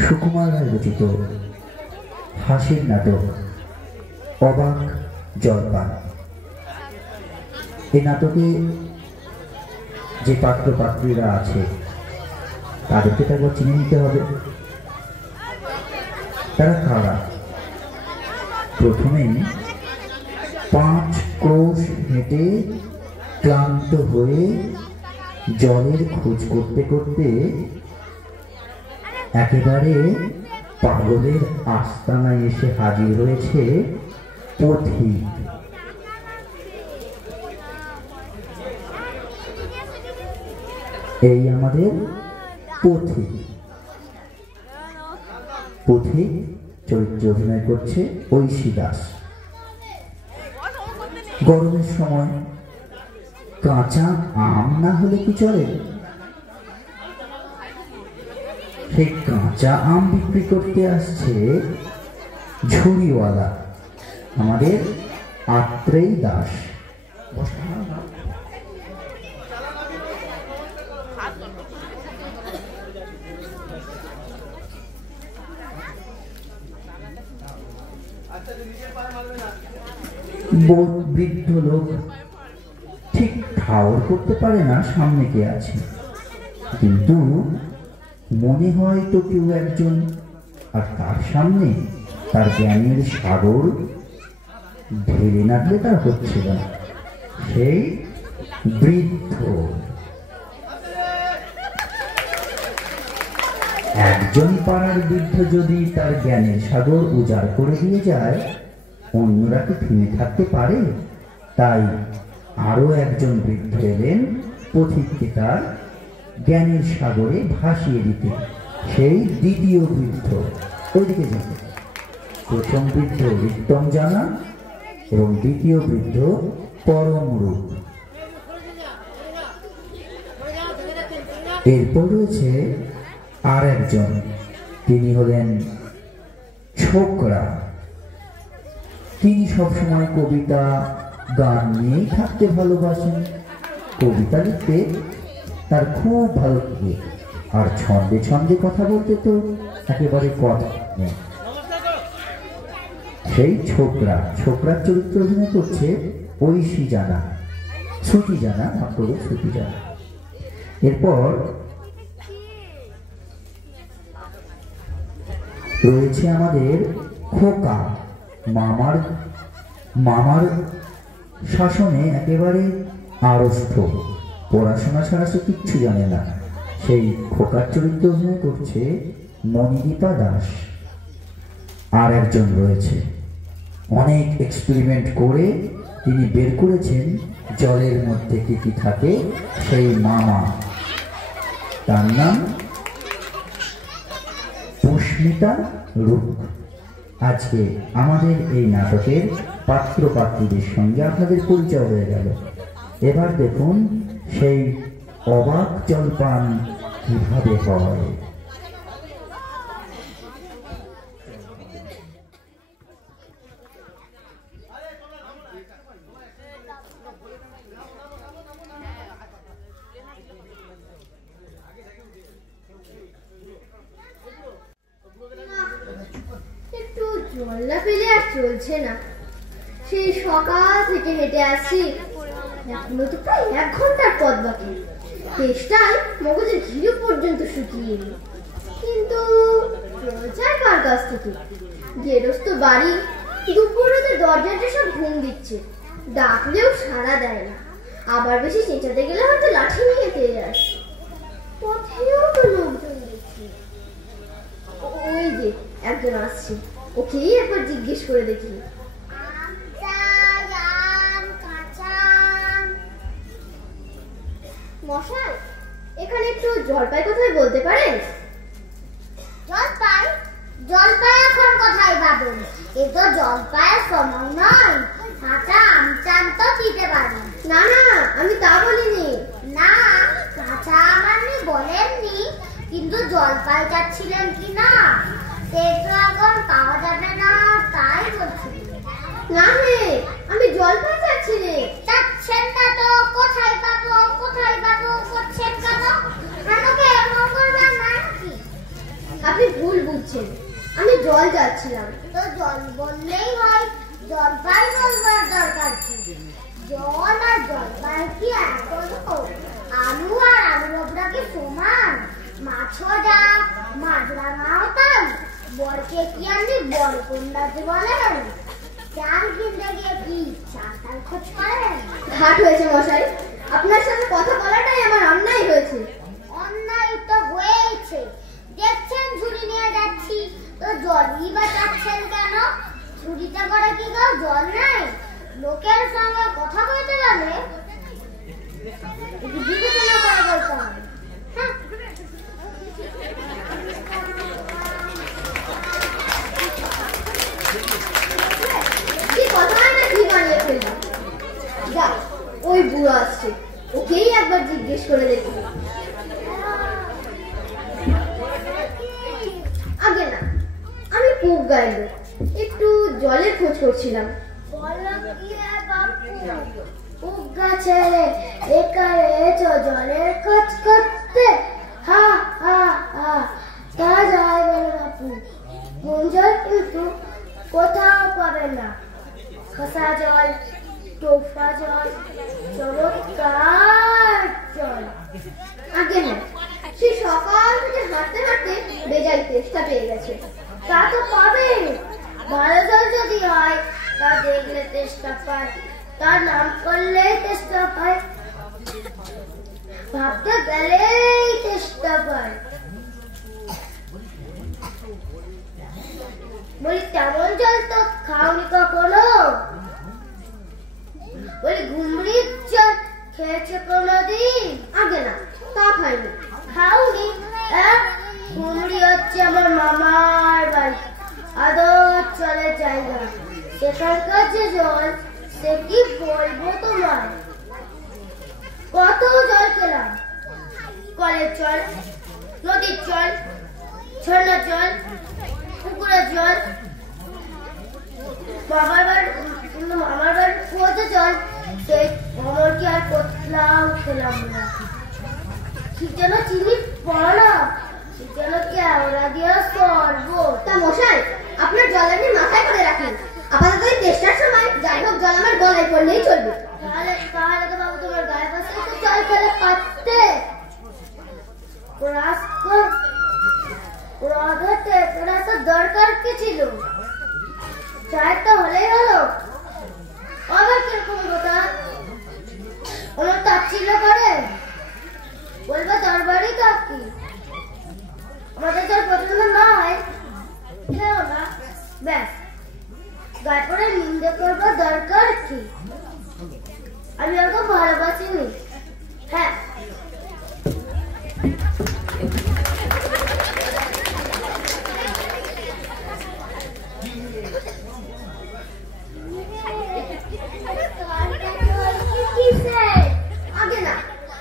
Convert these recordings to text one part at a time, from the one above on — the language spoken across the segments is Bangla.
সুকুমার রায় রচিত হাসির নাটক অবাক জলপান। এই নাটকে যে পাত্র পাত্রীরা আছে তাদেরকে তো একবার চিনে নিতে হবে, তারা কারা। প্রথমেই 5 ক্রোশ হেঁটে ক্লান্ত হয়ে জলের খোঁজ করতে করতে একেবারে পাগলের আস্তানায় এসে হাজির হয়েছে পথিক। এই আমাদের পথিক। পথিক চরিত্রে অভিনয় করছে ঐশী দাস। গরমের সময় কাঁচা আম না হলে কি চলে? সেই কাঁচা আম বিক্রি করতে আসছে ঝুড়িওয়ালা আমাদের আত্রেয় দাস। বৃদ্ধ লোক ঠিক ঠাউর করতে পারে না সামনে কে আছে, কিন্তু মনে হয় তো কেউ একজন, আর তার সামনে তার জ্ঞানের সাগর ঢেলে নাড়লে তার হচ্ছে না। সেই বৃদ্ধ একজন পাড়ার বৃদ্ধ যদি তার জ্ঞানের সাগর উজাড় করে দিয়ে যায়, অন্যরা কি থেমে থাকতে পারে? তাই আরো একজন বৃদ্ধ এলেন পথিককে তার জ্ঞানের সাগরে ভাসিয়ে দিতে। সেই দ্বিতীয় বৃদ্ধ, ওইদিকে যাবে। প্রথম বৃদ্ধ উত্তম জানা এবং দ্বিতীয় বৃদ্ধ পরম রূপ। এরপর রয়েছে আর একজন, তিনি হলেন ছোকরা। তিনি সবসময় কবিতা গান নিয়েই থাকতে ভালোবাসেন। কবিতা লিখতে তার খুব ভালো লাগে, আর ছন্দে ছন্দে কথা বলতে তো একেবারে কথা নেই। সেই ছোকরার চরিত্র অভিনয় করছে ঐশী জানা, শ্রুতি জানা, শ্রুতি জানা। এরপর রয়েছে আমাদের খোকা। মামার শাসনে একেবারে আড়ষ্ট, পড়াশোনা ছাড়া সে কিচ্ছু জানে না। সেই খোকার চরিত্র অভিনয় করছে মণিদীপা দাস। আর একজন রয়েছে, অনেক এক্সপেরিমেন্ট করে তিনি বের করেছেন জলের মধ্যে কি কি থাকে, সেই মামা। তার নাম পুষ্মিতা রূপ। আজকে আমাদের এই নাটকের পাত্র পাত্রীদের সঙ্গে আপনাদের পরিচয় হয়ে গেল। এবার দেখুন সেই অবাক জলপান কিভাবে হয়। জল না পেলে আর চলছে না। সেই সকাল থেকে হেঁটে আসছি, এখনো তো প্রায় 1 ঘন্টার পথ বাকি। তেষ্টায় মগজের ঘিরে পর্যন্ত শুকিয়ে এলো। কিন্তু চাই কার কাছ থেকে? গেরস্ত বাড়ি, দুপুরে দরজাটা সব ঘুম দিচ্ছে, ডাকলেও সাড়া দেয় না। আবার বেশি চেঁচাতে গেলে হয়তো লাঠি নিয়ে তেড়ে আসে। পথেও তো লোকজন দেখছি। ওই যে একজন আসছে, ওকেই একবার জিজ্ঞেস করে দেখি। মশাই, এখানে একটু জলপাই কোথায় বলতে পারেন? জলপাই? জলপাই এখন কোথায় পাবো? এ তো জলপাইয়ের সময় নয়। কাঁচা আম চান তো দিতে পারি। না না, আমি তা বলিনি। না, কাঁচা আম আপনি বলেননি, কিন্তু জলপাই চাচ্ছিলেন কি না সে তো এখন পাওয়া যাবে না, তাই বলছি। না হে, আমি জলপাই চাচ্ছি রে। চাচ্ছেন না তো কোথায় পাবো করছেন কেন? আমাকে এমন করবেন না নাকি? আপনি ভুল দিচ্ছেন? আমি জল যাচ্ছিলাম। তো জল বললেই হয়, জলপাই বলবার দরকার কি? জল আর জলপাই কি এখন আলু আর আলু রবড়া কি সমান? মাছও যা মাছ রাঙাও তাই, বরকে কি আপনি বড় কন্যাতে বলেন? চাল কিনতে গিয়ে কি চাল খোঁজ করেন? ঘাট হয়েছে মশাই, আপনার সাথে কথা বলাটাই আমার অন্যায় হয়েছে। অন্যায় তো হয়েছে, দেখছেন ঝুড়ি নিয়ে যাচ্ছি, তো জলই বা চাচ্ছেন কেন? ঝুড়িটা করে কি গো জল নাই? লোকের সঙ্গে কথা বলতে গেলে একটু বিবেচনা করে বলতে হবে। হ্যাঁ, কি কথা না কি বানিয়ে ফেললাম। যা, ওই বুড়ো আসছে, ওকেই একবার জিজ্ঞেস করে দেখি। আগে না, আমি পুক গাইব, একটু জলের খোঁজ করছিলাম। বলো কি রে বাপু, পুক গাছে একারে এসো জলের খোঁজ করতে? হা হা হা, তা যায় বলে বাপু, কোন জল কিন্তু কোথাও পাবে না। খসা জল, টোফা জল, চমৎকার জল। আগে না, সে সকাল থেকে হাঁটতে হাঁটতে বেজায় তেষ্টা পেয়ে গেছে। তা তো পাবে, ভালো জল যদি হয় তা দেখলে তেষ্টা পায়, তার নাম করলে তেষ্টা পায়, ভাবতে গেলেই তেষ্টা পায়। বলি তেমন জল তো খাওনি কখনো? বলি ঘুমড়ির জল খেয়েছে কোনোদিন? আগে না, তা খাইনি। খাওনি? ঘুমড়ি হচ্ছে আমার মামার বাড়ি, আদর চলে জায়গা, সেখানকার যে জল সে কি বলবো তোমার। কত জল খেলাম, কলের জল, নদীর জল, ঝর্ণার জল, পুকুরের জল, মামার বাড়ির কুয়োতে জল, সেই অমর কি আর কোথাও খেলাম না। ঠিক যেন চিনি পড়া, ঠিক যেন কেওড়া দিয়ে সর্ব। তা মশাই, আপনার জল আপনি মাথায় করে রাখেন, আপাতত এই তেষ্টার সময় যাই হোক জল আমার গলায় পড়লেই চলবে। তাহলে তো বাবু তোমার গায়ে পাশে তো জল ফেলে পাচ্ছে। দরকার কি ছিল? চায় তো হলেই হলো, আবার কিরকম কথা? ওনার তাচ্ছিল্য করে বলবে দরবারই তো কি? আমাদের জল পছন্দ না হয় খেও না, ব্যাস। গায়ে পরে নিন্দে করবো দরকার কি? আমি ওকে ভালোবাসিনি। হ্যাঁ, আগে না,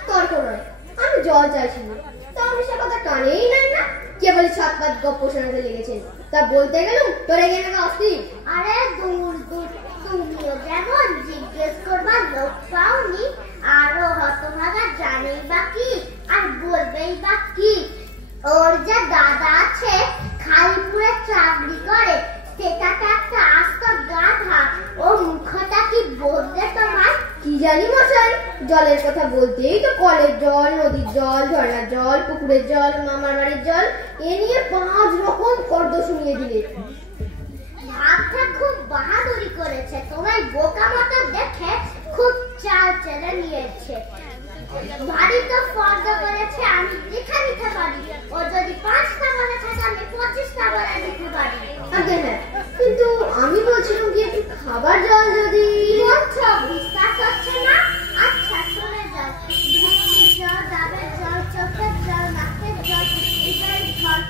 তর্ক নয়, আমি জল চাইছি না। তাহলে সে কথা কানেই নেন না, কেবল সাত পাঁচ গপ্প শোনাতে লেগেছেন। তা বলতে গেলাম তোরে গেলে অস্থির। আরে দূর দূর, তুমিও যেমন জিজ্ঞেস করবার লোক পাওনি, আরো হতভাগা জানেই বা কি আর বলবেই বা কি? ওর যে দাদা আছে খালিপুরে চাকরি করে, সেটাকে একটা আস্ত গাধা, ও মুখটা কি বলবে তোমার? কি জানি মশাই, জলের কথা বলতেই তো কলের জল, নদীর জল, ঝর্ণার জল, পুকুরের জল, মামার বাড়ির জল, এ নিয়ে 5 রকম কর্দ শুনিয়ে দিলে। ভাবটা খুব বাহাদুরি করেছে, তোমার বোকা মতো দেখে খুব চাল চেলে নিয়েছে। ভারী তো ফর্দ করেছে, আমি লিখে নিতে পারি। ও যদি 5টা বলে থাকে আমি 25টা বলে দিতে পারি। আগে হ্যাঁ, কিন্তু আমি বলছিলাম কি একটু খাবার জল যদি। বলছো বিশ্বাস হচ্ছে না? আচ্ছা শুনে যাও। বৃষ্টির জল, ডাবের জল, চোখের জল, নাকের জল, হৃদয়ের জল,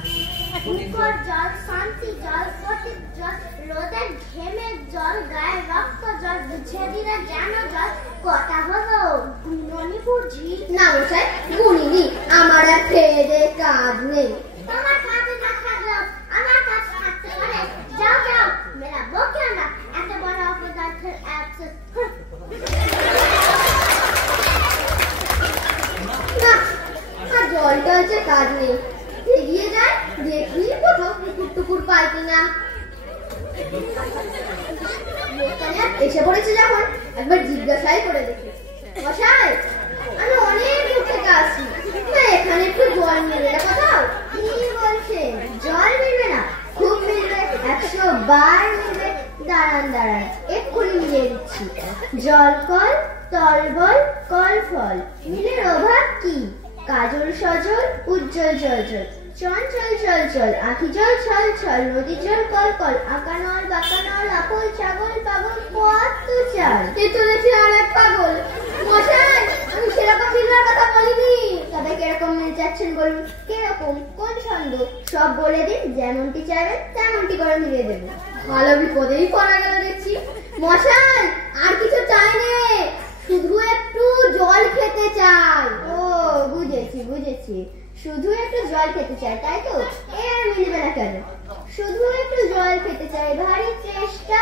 বুকের জল, শান্তি জল, সতীর জল, রোদের ঘেমের জল, গায়ের রক্ত জল, বুঝিয়ে দিলে যেন জল। কটা হলো গুণনি বুঝি? না মশাই, গুনিনি, আমার আর খেয়ে দে কাজ নেই। তোমার কাজে না থাকলেও আমার কাজ থাকতে পারে। যাও যাও, মেরা বকে না, এত বড় অপদার্থের অ্যাক্সেস। না, আর জল টলছে কাজ নেই, এগিয়ে যায়, দেখি কোথাও পুকুর পাইতি না। এসে পড়েছে যখন একবার জিজ্ঞাসাই করে দেখি, মশাই আমি অনেক দূর থেকে আসছি, এখানে একটু জল মিলবে না কোথাও? কি বলছেন, জল মিলবে না? খুব মিলবে, 100 বার মিলবে। দাঁড়ান দাঁড়ান, এক্ষুনি মিলিয়ে দিচ্ছি। জল কল, তলবল, কল ফল, মিলের অভাব কি? কাজল সজল, উজ্জ্বল জল জল, চঞ্চল চল চল, আঁখি জল ছল ছল, নদী জল কল কল, আঁকা নল বাঁকা নল, আপল ছাগল পাগল, কত চাল। তুলেছি অনেক পাগল। মশাই আমি সেরকম মিলবার কথা বলিনি। তবে কিরকম মিল চাচ্ছেন বলুন? কিরকম, কোন ছন্দ, সব বলে দিন, যেমনটি চাইবেন তেমনটি করে মিলিয়ে দেবো। ভালো বিপদেই পড়া গেল দেখছি। মশাই আর কিছু চাই নে, শুধু একটু জল খেতে চাই। ও বুঝেছি বুঝেছি, শুধু একটু জল খেতে চাই তাই তো? এর মিলবে না কেন? শুধু একটু জল খেতে চাই, ভারী চেষ্টা,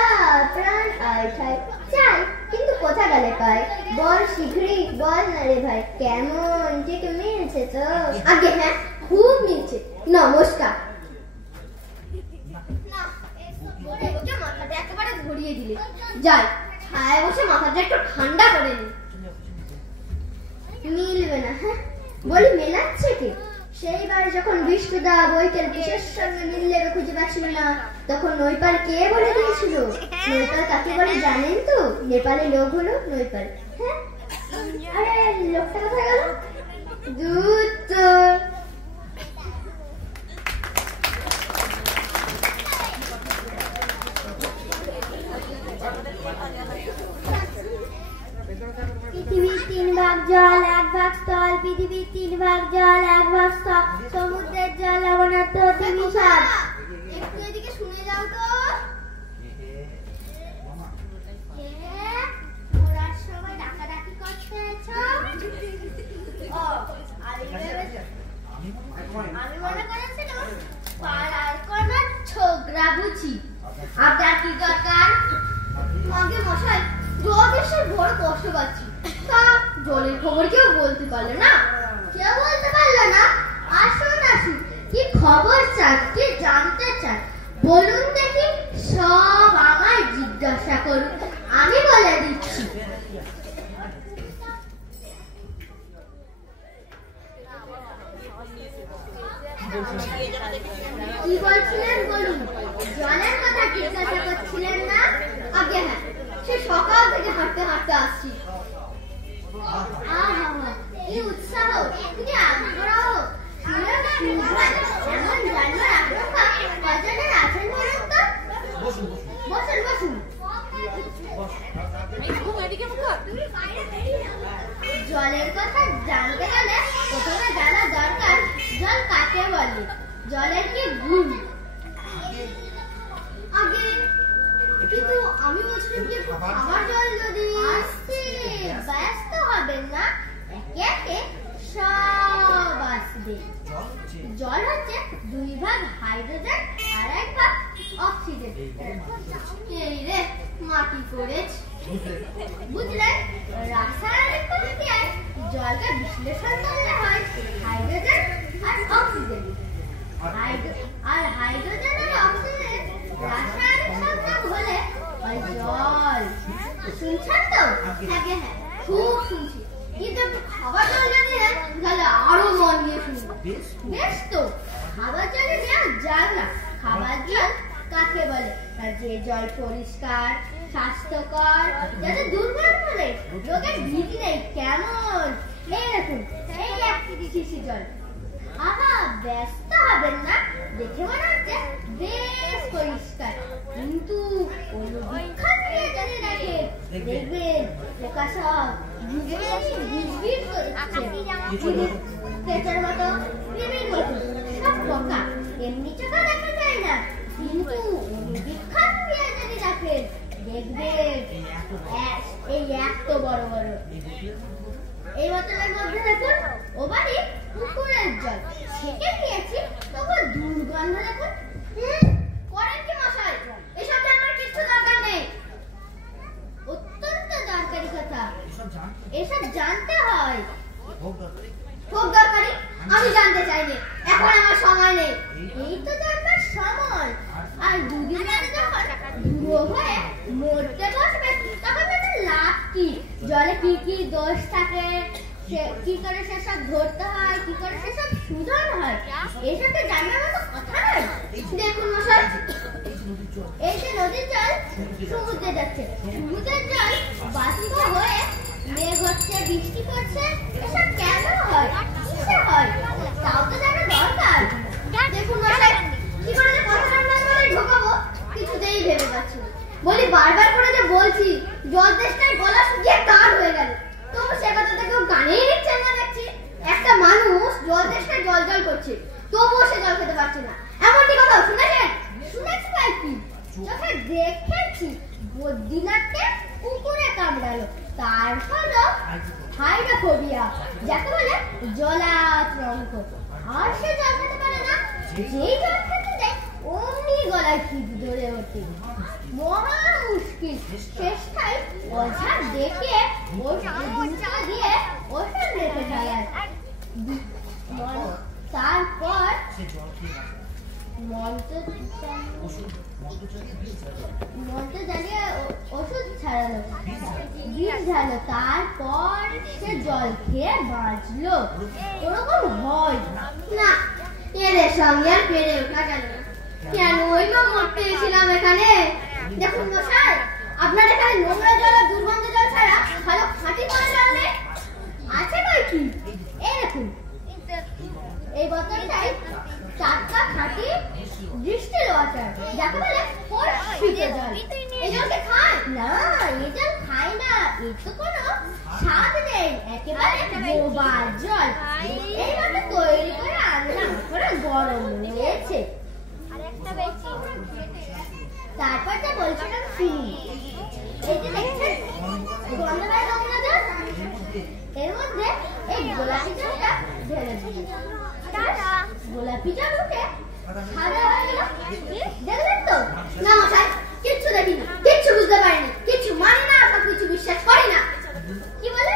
প্রাণ আইঠাই চাই, কিন্তু কোথা গেলে পাই? বল শীঘ্রই বল না রে ভাই, কেমন ঠিক মিলছে তো? আগে হ্যাঁ, খুব মিলছে। নমস্কার। মাথাটা একেবারে ধরিয়ে দিলে, যাই ছায় বসে মাথাটা একটু ঠান্ডা করে নি। মিলবে না? হ্যাঁ বলি মেলাচ্ছে কে? সেইবার যখন বিষ্ণুদা বৈকেল কিসের সঙ্গে মিললে খুঁজে পাচ্ছিল না, তখন নৈপাল কে বলে দিয়েছিল? নৈপাল কাকে বলে জানেন তো? নেপালে লোক হলো নৈপাল। হ্যাঁ, আরে লোকটা কোথায় গেল? দুধ তো পৃথিবীর 3 ভাগ জল 1 ভাগ স্থল, পৃথিবীর 3 ভাগ জল 1 ভাগ স্থল, সমুদ্রের জল লবণাক্ত অতি বিষাদ। একটু এদিকে শুনে যাও তো। ওরা সবাই ডাকাডাকি করতেছো? ও আমি মনে করেছিলাম পাড়ার কোন ছোকরা বুঝি। আপনার কি দরকার? আগে মশাই জল এসে বড় কষ্ট পাচ্ছি, তা জলের খবর কেউ বলতে পারলো না? কেউ বলতে পারলো না? আসুন আসুন, কি খবর চান, কি জানতে চান বলুন দেখি, সব আমায় জিজ্ঞাসা করুন, আমি বলে দিচ্ছি। কি বলছিলেন বলুন? জলের কথা জিজ্ঞাসা করছিলেন না? আগে হ্যাঁ, সে সকাল থেকে হাঁটতে হাঁটতে আসছি। কি উৎসাহ, কি আগ্রহ, এমন জানবার আগ্রহ কজনের আছেন বলুন তো? বসুন বসুন। জলের কথা জানতে গেলে প্রথমে জানা দরকার জল কাকে বলে, জলের কি গুণ। আগে কিন্তু আমি বলছিলাম যে খাবার জল যদি আসছে, ব্যস্ত হবেন না, একে একে সব আসবে। জল হচ্ছে 2 ভাগ হাইড্রোজেন আর 1 ভাগ অক্সিজেন। এই রে মাটি করেছে, বুঝলেন? রাসায়নিক প্রক্রিয়ায় জলকে বিশ্লেষণ করলে হয় হাইড্রোজেন আর অক্সিজেন। আর হাইড্রোজেন আর অক্সিজেন রাসায়নিক সংযোগ হলে হয় জল। শুনছেন তো? হ্যাঁ হ্যাঁ খুব শুনছি, কিন্তু খাবার জল যদি তাহলে আরো মন দিয়ে শুনবো। বেশ তো, খাবার জলে নেওয়া যাক না। খাবার জল কাকে বলে? যে জল পরিষ্কার স্বাস্থ্যকর, যাতে দুর্গন্ধ নেই, রোগের ভীতি নেই। কেমন এই দেখুন, এই 1 শিশি জল। আহা ব্যস্ত হবেন না, দেখে মনে হচ্ছে বেশ পরিষ্কার, কিন্তু বিখ্যাত দিয়ে যদি রাখেন দেখবেন পোকা সব বিড়বিড় করছে, পেঁচার মতো বিড়বিড় মতো সব পোকা। এমনি চোখে দেখা যায় না, কিন্তু বিখ্যাত দিয়ে যদি রাখেন দেখবেন এই এত বড় বড়। এই বোতলের মধ্যে দেখুন, ও বাড়ি পুকুরের জল, ছেঁকে দিয়েছি, তবু দুর্গন্ধ দেখুন। করেন কি মশাই? এসব জানার কিছু দরকার নেই। অত্যন্ত দরকারি কথা, এসব জানতে হয়। খুব দরকারি? আমি জানতে চাইনি, এখন আমার সময় নেই। এই তো জানবার সময়, আর দুদিন বাদে যখন বুড়ো হয়ে মরতে বসবে তখন তাদের লাভ কি? জলে কি কি দোষ থাকে, কি করে সেসব ধরতে হয়, কি করে সেসব শুধানো হয়, এসব তো জানার মতো কথা নয়। দেখুন মশাই, এই যে নদীর জল সমুদ্রে যাচ্ছে, সমুদ্রের জল বাষ্প হয়ে মেঘ হচ্ছে, বৃষ্টি পড়ছে, এসব কেন হয়, কিসে হয়, তাও তো জানা দরকার। দেখুন মশাই, কি করে যে কথাটা মানে ঢোকাবো কিছুতেই ভেবে পাচ্ছি না। বলি বারবার করে যে বলছি, জল তেষ্টায় গলা শুকিয়ে কাঠ হয়ে গেল, তবু সে কথাটা কেউ কানেই নিচ্ছে না। দেখছি একটা মানুষ জল তেষ্টায় জল জল করছে, তবুও সে জল খেতে পারছে না। এমনটি কথা শুনেছেন? শুনেছি ভাই, কি চোখে দেখেছি। বদ্রীনাথকে কুকুরে কামড়ালো, তার হলো হাইড্রোফোবিয়া, যাকে বলে জলাতঙ্ক। আর সে জল খেতে পারে না, যেই জল খেতে যায় অমনি গলায় খিদ ধরে ওঠে, মহা মুশকিল। শেষটাই ওঝা দেখে দিয়ে ওষুধ রেখে যায়। তারপর মন্ত্র জ্বালিয়ে ওষুধ ছাড়ালো, বিষ ঝালো, তারপর সে জল খেয়ে বাঁচলো। ওরকম হয় না, এদের সঙ্গে আর পেরে ওঠা গেল না। কেন ওই তো মরতে এসেছিলাম এখানে। দেখুন মশাই, আপনার এখানে নোংরা জল আর দুর্গন্ধ জল ছাড়া ভালো খাঁটি করে জল নেই? আছে কই কি? এই দেখুন, এই বোতলটাই টাটকা খাঁটি ডিস্টিল ওয়াটার, যাকে বলে ফোর্সফিট জল। এই জলকে খায় না, এই জল খায় না, এর তো কোনো স্বাদ নেই, একেবারে বোবা জল। এইভাবে তৈরি করে আনলাম, করে গরম হয়েছে। তারপর যা বলছিলাম শুনুন। এই যে দেখছেন গন্ধবায় নোংরা জল, এর মধ্যে এই গোলাপি জলটা ঢেলে দিন। গোলাপি জল উঠে সাদা হয়ে গেল। দেখলেন তো? না মশাই, কিচ্ছু দেখিনি, কিচ্ছু বুঝতে পারিনি, কিচ্ছু মানি না, সব কিছু বিশ্বাস করি না। কি বলে?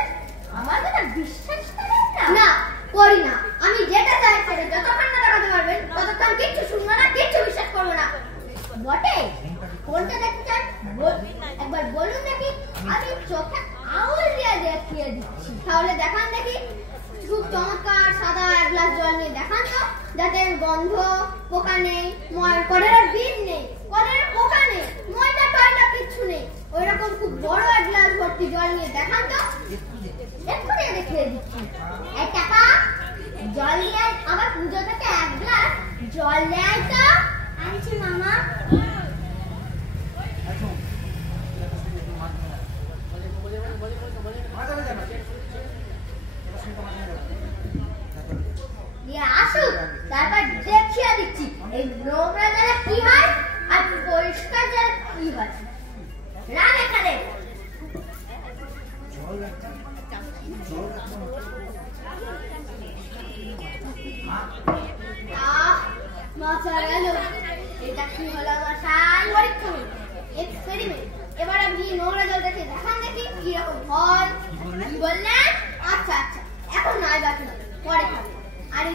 আমার কথা বিশ্বাস করেন না? না, করি না। আমি যেটা চাই সেটা যতক্ষণ না দেখাতে পারবেন ততক্ষণ কিচ্ছু শুনবো না, কিচ্ছু বিশ্বাস করবো না। বটে? কোনটা দেখতে চান একবার বলুন দেখি, আমি চোখে আঙুল দিয়ে দেখিয়ে দিচ্ছি। তাহলে দেখান দেখি। খুব চমৎকার সাদা এক গ্লাস জল নিয়ে দেখান তো, যাতে গন্ধ, পোকা নেই, কলেরার বীজ নেই, কলেরার পোকা নেই, ময়দা টয়দা কিচ্ছু নেই, ওই রকম খুব বড় এক গ্লাস ভর্তি জল নিয়ে দেখান তো। এক্ষুনি দেখিয়ে দিচ্ছি। এই টাকা জল নিয়ে আমার পুজো থেকে এক গ্লাস জল নেয় তো। আনছি মামা। আসুক, তারপর দেখিয়ে দিচ্ছি এই নোংরা জলে কি হয় আর পরিষ্কার জলে কি হয়। রান এখানে। মাথা গেল, এটা কি হলো মশাই? পরীক্ষা এক্সপেরিমেন্ট। এবার আপনি নোংরা জল দেখে দেখান দেখি কিরকম হয়। কি বললেন? আচ্ছা আচ্ছা, এখন নয় বাকি, পরে খাবে। আর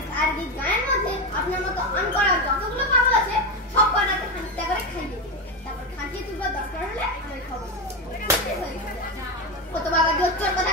এই গায়ের মধ্যে আপনার মতো অন করা যতগুলো পাগল আছে সব কটাকে খানিকটা করে খাইয়ে দিবে, তারপর খাটিয়ে তুলবার দরকার হলে আমি খবর কত বাবা জোর কথা